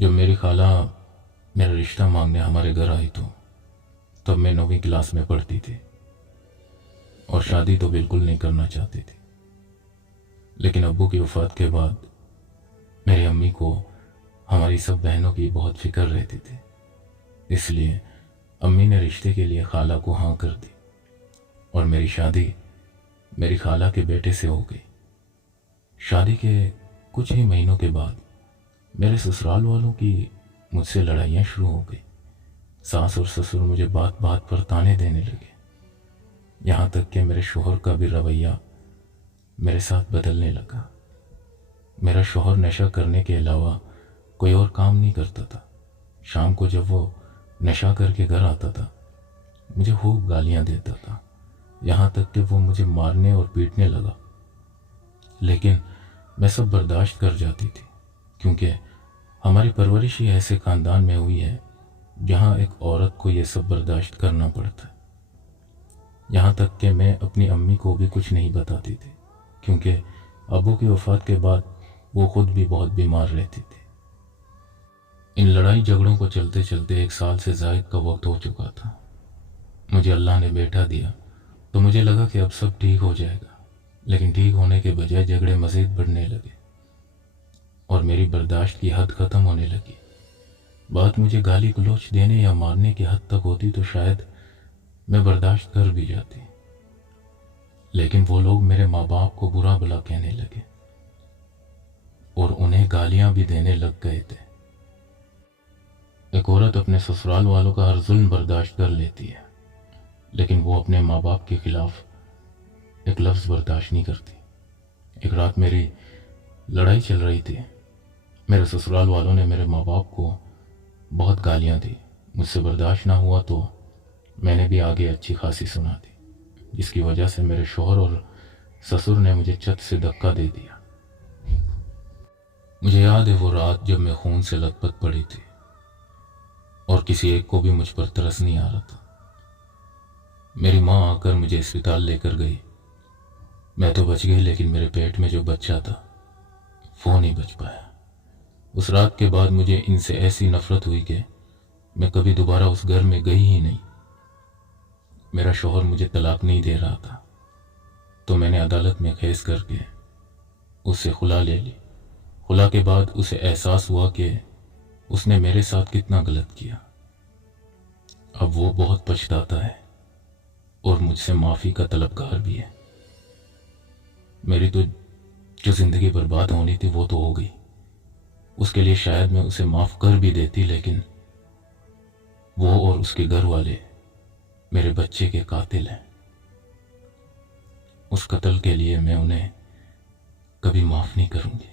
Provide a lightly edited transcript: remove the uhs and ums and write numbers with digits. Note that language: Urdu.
جب میری خالہ میرا رشتہ مانگنے ہمارے گھر آئی تو تب میں 9ویں کلاس میں پڑھتی تھی اور شادی تو بالکل نہیں کرنا چاہتی تھی، لیکن ابو کی وفات کے بعد میری امی کو ہماری سب بہنوں کی بہت فکر رہتی تھی، اس لیے امی نے رشتے کے لیے خالہ کو ہاں کر دی اور میری شادی میری خالہ کے بیٹے سے ہو گئی۔ شادی کے کچھ ہی مہینوں کے بعد میرے سسرال والوں کی مجھ سے لڑائیاں شروع ہو گئی۔ ساس اور سسر مجھے بات بات پر تانے دینے لگے، یہاں تک کہ میرے شوہر کا بھی رویہ میرے ساتھ بدلنے لگا۔ میرا شوہر نشہ کرنے کے علاوہ کوئی اور کام نہیں کرتا تھا۔ شام کو جب وہ نشہ کر کے گھر آتا تھا مجھے خوب گالیاں دیتا تھا، یہاں تک کہ وہ مجھے مارنے اور پیٹنے لگا، لیکن میں سب برداشت کر جاتی تھی کیونکہ ہماری پرورش ہی ایسے خاندان میں ہوئی ہے جہاں ایک عورت کو یہ سب برداشت کرنا پڑتا ہے۔ یہاں تک کہ میں اپنی امی کو بھی کچھ نہیں بتاتی تھی کیونکہ ابو کی وفات کے بعد وہ خود بھی بہت بیمار رہتی تھی۔ ان لڑائی جھگڑوں کو چلتے چلتے 1 سال سے زائد کا وقت ہو چکا تھا۔ مجھے اللہ نے بیٹا دیا تو مجھے لگا کہ اب سب ٹھیک ہو جائے گا، لیکن ٹھیک ہونے کے بجائے جھگڑے مزید بڑھنے لگے اور میری برداشت کی حد ختم ہونے لگی۔ بات مجھے گالی گلوچ دینے یا مارنے کی حد تک ہوتی تو شاید میں برداشت کر بھی جاتی، لیکن وہ لوگ میرے ماں باپ کو برا بھلا کہنے لگے اور انہیں گالیاں بھی دینے لگ گئے تھے۔ ایک عورت اپنے سسرال والوں کا ہر ظلم برداشت کر لیتی ہے، لیکن وہ اپنے ماں باپ کے خلاف ایک لفظ برداشت نہیں کرتی۔ ایک رات میری لڑائی چل رہی تھی، میرے سسرال والوں نے میرے ماں باپ کو بہت گالیاں دی، مجھ سے برداشت نہ ہوا تو میں نے بھی آگے اچھی خاصی سنا دی، جس کی وجہ سے میرے شوہر اور سسر نے مجھے چھت سے دھکا دے دیا۔ مجھے یاد ہے وہ رات جب میں خون سے لت پت پڑی تھی اور کسی ایک کو بھی مجھ پر ترس نہیں آ رہا تھا۔ میری ماں آ کر مجھے اسپتال لے کر گئی، میں تو بچ گئی لیکن میرے پیٹ میں جو بچہ تھا وہ نہیں بچ پایا۔ اس رات کے بعد مجھے ان سے ایسی نفرت ہوئی کہ میں کبھی دوبارہ اس گھر میں گئی ہی نہیں۔ میرا شوہر مجھے طلاق نہیں دے رہا تھا تو میں نے عدالت میں کیس کر کے اس سے خلا لے لی۔ خلا کے بعد اسے احساس ہوا کہ اس نے میرے ساتھ کتنا غلط کیا۔ اب وہ بہت پچھتاتا ہے اور مجھ سے معافی کا طلبگار بھی ہے۔ میری تو جو زندگی برباد ہونی تھی وہ تو ہو گئی، اس کے لیے شاید میں اسے معاف کر بھی دیتی، لیکن وہ اور اس کے گھر والے میرے بچے کے قاتل ہیں۔ اس قتل کے لیے میں انہیں کبھی معاف نہیں کروں گی۔